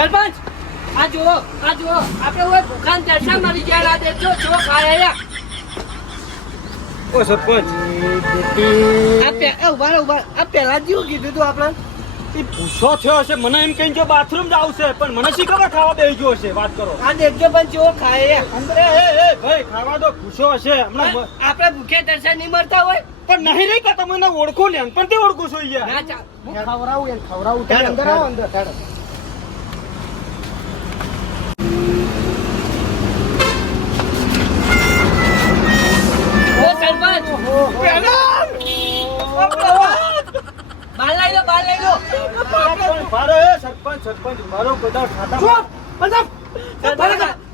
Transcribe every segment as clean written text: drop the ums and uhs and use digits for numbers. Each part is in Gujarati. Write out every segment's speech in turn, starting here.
સરપંચ આ જુઓ આપણે ઓય ભૂખાન દર્શન મળી ગયા રાતે જો ખાયા ઓ સરપંચ આ પેલા જેવું કીધું તું આપણે એ પૂછો થયો હશે મને એમ કહીને જો બાથરૂમ જ આવશે પણ મને શી ખબર ખાવા બેસી ગયો હશે વાત કરો આ દેખજો પણ જો ખાયા એ ભાઈ ખાવા દો પૂછો હશે હમણાં આપણે ભૂખે દર્શન નહીં મળતા હોય પણ નહીં રહી કે તમે ઓળખો ને પણ તે ઓળખો છો યાર ના ચાલ હું ખવડાવું તમે અંદર આવો અંદર ચાલો. ઓ સરપંચ બાર લઈ લો મારો એ સરપંચ મારો બધા ખાતા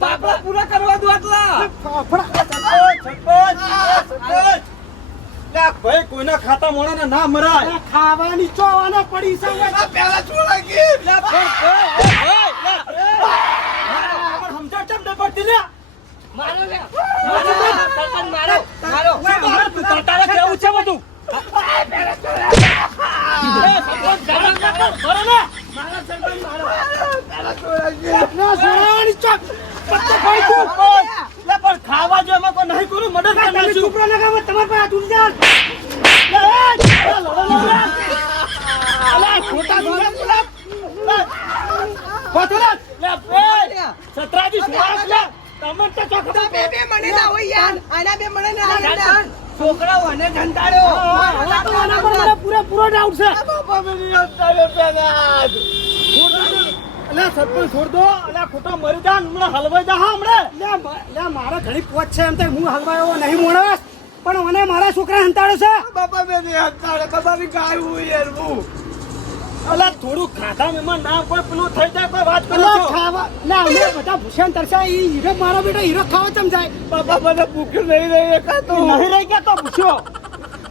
બાપડા પૂરા કરવા દો આટલા સરપંચ ભાઈ કોઈના ખાતા મોણા ના મરાય ખાવાની ચોવાના પડી છે પેલા છોડા ગઈ સમજા ચમ દે પડતી ને મારો લે સરપંચ મારો તારે કેવું છે બધું પણ ખાવા જો એમાં કોઈ નહીં કરું મદદ તમે ચૂપ રહો ને કે તમારે પાસે હાથ ઉડી છોકરાઓ અને ઘંટાડ્યો પૂરો ડાઉટ છે સરપંચ છોડ દો અલ્યા ખોટા મરી જા હમણાં હલવાઈ જા હમણાં મારા ઘણી પોચ છે એમ તો હું હલવાયો નહીં મોણસ પણ મને મારા છોકરા હંતાડે છે બાપા બે હટાડે બાબાની ગાય હું યાર હું અલ્યા થોડું ખાધા મેમાં ના કોઈ પેલું થઈ જાય કોઈ વાત કરો છો ખાવા ના અમે બધા ભૂસ્યા તરસા ઈ હીરો મારો બેટો હીરો ખાવા ચમ જાય બાપા મને ભૂખ્યું નહીં રહી ખાતો નહીં રહી ગયા તો પૂછ્યો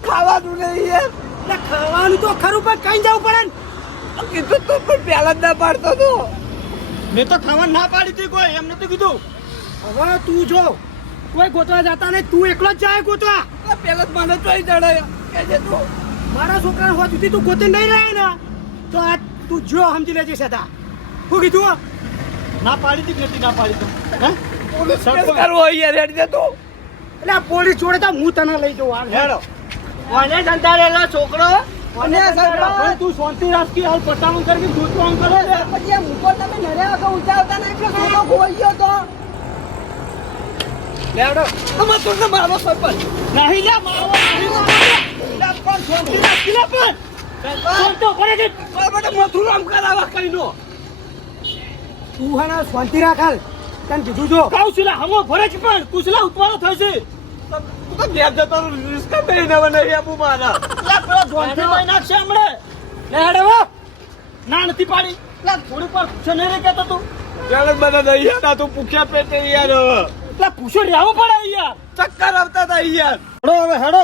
ખાવાનું નહીં યાર એટલે ખાવાનું તો ખરું પણ કઈ જવું પડે ને કીધું તું પણ પહેલા જ ના પાડતો તો મેં તો ખાવા ના પાડી હતી કોઈ એમ નતું કીધું હવે તું જો કોઈ ગોતવા જતા નહીં તું એકલો જ જાય ગોતવા પેલા જ મને ચોઈ જડાય કે તું મારા છોકરા હોવા સુધી તું ગોતી નહીં રહે ને તો આ તું જો સમજી લેજે સદા શું કીધું ના પાડી હતી કે નથી ના પાડી તું હે પોલીસ કરવો યાર હેડ દે તું એટલે આ પોલીસ જોડે તો હું તને લઈ જઉં હાલ હેડો મને સંતાડેલો છોકરો અને ભાઈ તું શાંતિ રાખી હાલ પટાણું કરી દૂધ કામ કરે છે પછી મુકો તમે નર્યા વગર ઉચાવતા નહીં કે છોકરો ખોઈ ગયો તો લેડો તમે તું મારો સરપંચ નહીં લે મારો નહીં લે પણ શાંતિ રાખી લે પણ તો ભરે છે બરાબર મથું આમ કરાવા કઈનો તું હે શાંતિ રાખ હાલ તને કીધું જો કાઉ છું હમો ભરે છે પણ કુછલા ઉતવાળો થાય છે તું તો ઘેર જતો રિસ્ક નહીં ના બને યાબુ મારા લે પેલા જોંથી ભાઈ નાખશે હમણે લે હેડો ના નથી પાડી લે થોડી પર પૂછે નહીં રે કેતો તું ચાલ મને નહીં ના તું પૂછ્યા પેટે યાર લે પૂછો રહેવો પડે યાર ચક્કર આવતા હતા યાર હેડો હવે હેડો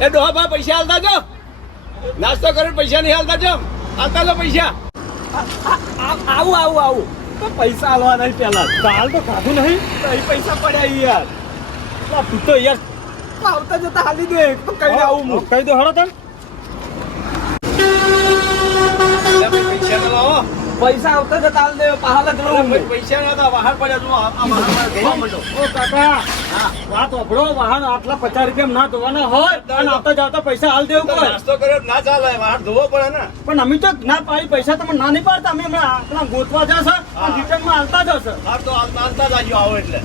એ ડોહા પૈસા હાલતા જો નાસ્તો કરીને પૈસા નહીં હાલતા જો હાલતા જો પૈસા આવું તો પૈસા હાલવા નહીં પેલા ચાલ તો ખાધું નહીં તો અહીં પૈસા પડ્યા યાર તું તો યાર આવતા જતા હાલી દે તો કઈ આવું હું કહી દો હળો તને પૈસા તો લાવો પૈસા આવતા જતા હાલ દે પહાલ જ રહું પૈસા નતા બહાર પડ્યા તું ઓ કાકા વાત ઓભળો વાહન આટલા 50 રૂપિયા ના ધોવાના હોય અને આવતા જાવતા પૈસા હાલ દેવું પડે નાસ્તો કર્યો ના ચાલે વાહન ધોવો પડે ને પણ અમે તો ના પાડી પૈસા તમે ના નહીં પાડતા અમે હમણાં આપણા ગોતવા જશે અને રિટર્નમાં હાલતા જશે હા તો હાલતા જ આવ્યો આવો એટલે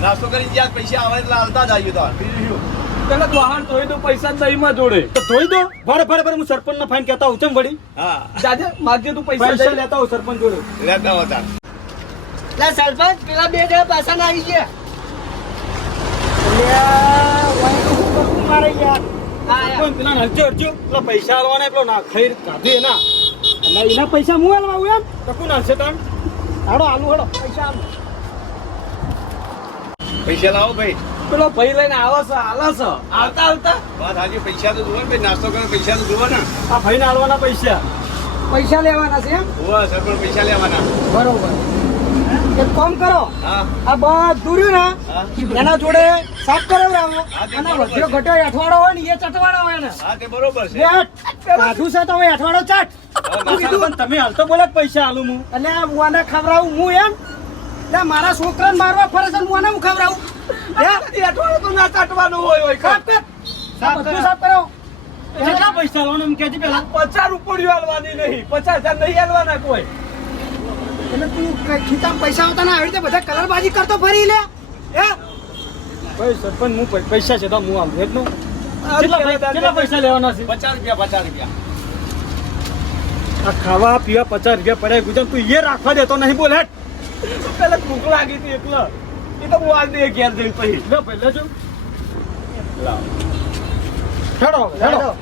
નાસ્તો કરી જ્યાં પૈસા આવે એટલે હાલતા જ આવ્યો તો બીજું શું પેલા વાહન ધોઈ દો પૈસા દહીં માં જોડે તો ધોઈ દો ભરે હું સરપંચ ને ફાઈન કહેતા હું ચમ વળી હા દાદા માગજે તું પૈસા લેતા હું સરપંચ જોડે લેતા હોતા લે સરપંચ પેલા બે જણા પાછા ના આવી ગયા મારે યાર સરપંચ પેલા હલજો પેલા પૈસા આલવાના પેલો ના ખાઈ કાઢી એના એટલે એના પૈસા હું હાલવા એમ તો કોણ હાલશે તણ હાડો હાલું હાડો પૈસા હાલ પૈસા લાવો ભાઈ પેલો ભાઈ લઈને આવો છે હાલો છે આવતા વાત હાજી પૈસા તો જુઓ ને ભાઈ નાસ્તો કરે પૈસા તો જુઓ ને આ ભાઈને આલવાના પૈસા પૈસા લેવાના છે એમ હોવા સરપંચ પૈસા લેવાના બરોબર એક કામ કરો હા આ બધું રહ્યું હા ને એના જોડે સાફ કરાવડાવો હા, તે અને બરોબર વધ્યો છે. ઘટ્યો અઠવાડો હોય ને એ ચટવાડો હોય ને હા તે બરોબર છે કાઢું છે તો હવે અઠવાડો ચાટ હવે સરપંચ તમે હાલ તો બોલે કે પૈસા આલું હું એટલે મુઆને ખવડાવું હું એમ એટલે મારા છોકરાને મારવા ફરે છે ને મુઆને હું ખવડાવું હે? અઠવાડિયું તો ના કાટવાનું હોય સાફ કર. આ બધું સાફ કરાવો કેટલા પૈસા આલવાના એમ કહેજે પેલા 50 રૂપિયા આલવાની નહીં 50,000 નહીં આલવાના કોઈ એટલે તું ખીચામાં પૈસા આવતા ના આવી રીતે બધા કલરબાજી કરતો ફરી લે હે ભાઈ સરપંચ હું પૈસા છે તો હું આલું એટલું કેટલા પૈસા લેવાના છે 50 રૂપિયા આ ખાવા પીવા 50 રૂપિયા પડ્યા ગુજરાત તું એ રાખવા દેતો નહીં બોલ હેટ પેલા ભૂખ લાગી હતી એટલે એ તો હું આજ દે ઘેર જઈ પછી લો ભાઈ લેજો હેડો હેડો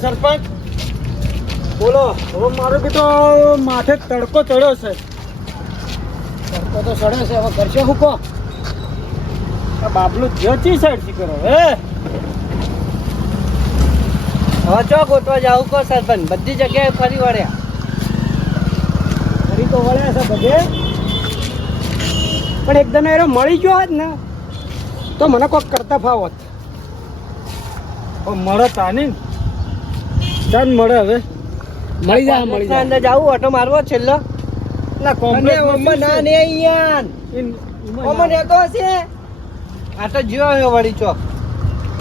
સરપંચ બોલો હવે મારો બેટો માથે તડકો ચડ્યો છે તડકો તો સડે છે હવે કરશે હું કહો આ બાબલું જચી સાઈડ થી કરો હે હવે ચો ગોતવા જાવ કો સરપંચ બધી જગ્યાએ ફરી વળ્યા ફરી તો વળ્યા છે બધે પણ એકદમ એરો મળી ગયો હોત ને તો મને કોઈક કરતા ફાવત મળે તાની ચાલ મળે હવે મળી જાય અંદર જાવું ઓટો મારવો છેલ્લો ના કોમ્પ્લેક્સ ના ને યાર ઓમો રહેતો હશે આ તો જ્યો હે વળી ચોક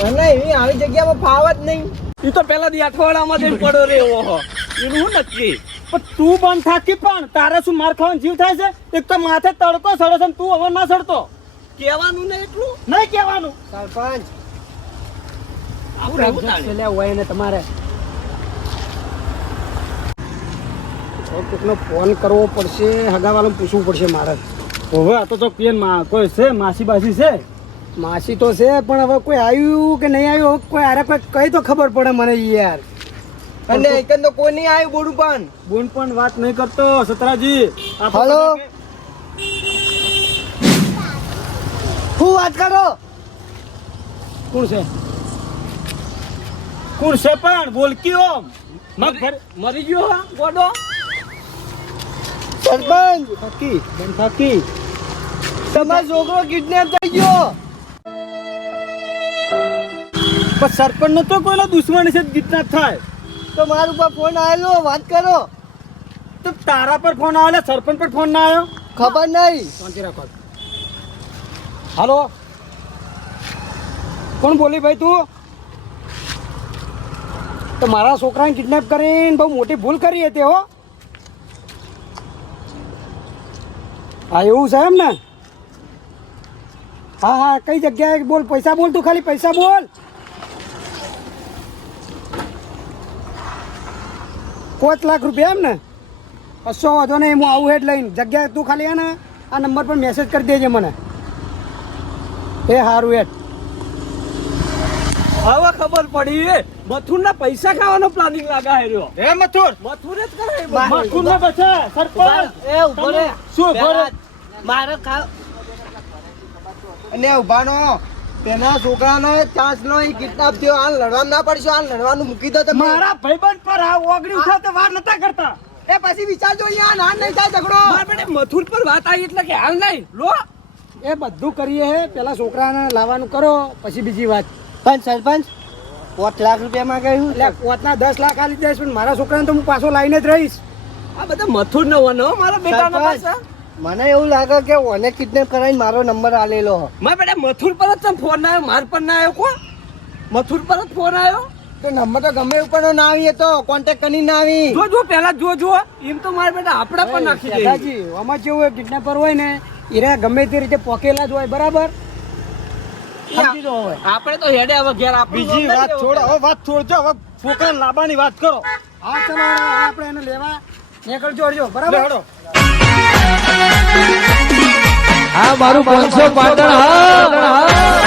અને એવી આવી જગ્યામાં ફાવ જ નહીં ઈ તો પેલા દી અઠવાડિયામાં જઈને પડો રે ઓહો એનું હું નક્કી પણ તું બંધ થાકી પણ તારે શું માર ખાવાનો જીવ થાય છે એક તો માથે તડકો સડે છે ને તું હવે ના સડતો કહેવાનું ને એટલું નહીં કહેવાનું સરપંચ આવું રહેવું તાણે. છેલ્લે હોય ને તમારે કોઈકનો ફોન કરવો પડશે હગાવાળાને પૂછવું પડશે મારે હવે આ તો જો પેન કોઈ છે માસી બાસી છે માસી તો છે પણ હવે કોઈ આવ્યું કે નહીં આવ્યું હવે કોઈ આરે કોઈ કઈ તો ખબર પડે મને યાર અને એકન તો કોઈ નહીં આવ્યું બોડું પણ બોન પણ વાત નહીં કરતો સતરાજી આ તો હલો? તમે- હું વાત કરો કોણ છે કોણ છે પણ બોલકી ઓમ મરી ગયો હા ગોડો સરપંચ થાકી બેન થાકી તમારો છોકરો કિડનેપ થઈ ગયો પણ સરપંચ નો તો કોઈનો દુશ્મન છે કિડનેપ થાય તો મારું પર ફોન આવેલો વાત કરો તો તારા પર ફોન આવેલા સરપંચ પર ફોન ના આવ્યો ખબર નહીં શાંતિ રાખો હાલો કોણ બોલી ભાઈ તું તો મારા છોકરાને કિડનેપ કરીને બહુ મોટી ભૂલ કરી હતી હો હા એવું છે એમ ને હા હા કઈ જગ્યાએ બોલ પૈસા બોલ તું ખાલી પૈસા બોલ 5 લાખ રૂપિયા એમ ને કશો વાંધો નહીં હું આવું હેડ લઈને જગ્યાએ તું ખાલી ને આ નંબર પર મેસેજ કરી દેજે મને એ સારું હેડ હવે ખબર પડી એ મથુર ના પૈસા ખાવાનો પ્લાનિંગ લાગા રહ્યો હે મથુર મથુર જ કરે મથુર ને બચે સરપંચ એ ઉભો રે શું ભરે મારો ખાવ અને ઉભાનો તેના છોકરાનો ચાન્સ નો કિડનેપ થયો હાલ લડવાનું ના પડશે હાલ લડવાનું મૂકી દો તમે મારા ભાઈબંધ પર આ ઓગળી ઉઠા તે વાર નતા કરતા એ પછી વિચારજો યાર ના નહીં થાય ઝઘડો માર બેટે મથુર પર વાત આવી એટલે કે હાલ નહીં લો એ બધું કરીએ હે પેલા છોકરાને લાવવાનું કરો પછી બીજી વાત પણ સરપંચ 5 લાખ રૂપિયા માં ગયું એટલે કોતના 10 લાખ આલી દઈશ પણ મારા છોકરાને તો હું પાછો લાવીને જ રહીશ આ બધા મથુર નો વનો મારા બેટાના સરપંચ, પાછા મને એવું લાગે કે ઓને કિડનેપ કરાવીને મારો નંબર આલેલો માર બેટા મથુર પર જ તમ ફોન આવ્યો માર પર ના આવ્યો કો મથુર પર જ ફોન આવ્યો તો નંબર તો ગમે ઉપર ના આવી તો કોન્ટેક્ટ કરી ના આવી જો પેલા જો એમ તો માર બેટા આપડા પર નાખી દે દાદાજી આમાં કેવું હોય કિડનેપર હોય ને ઈરા ગમે તે રીતે પોકેલા જ હોય બરાબર સમજી દો હવે આપણે તો હેડે હવે ઘેર બીજી વાત છોડ હવે વાત છોડજો હવે છોકરા લાબાની વાત કરો હા ચલો આપણે એને લેવા નીકળજો હરજો બરાબર હા મારું 500 પાટણ હા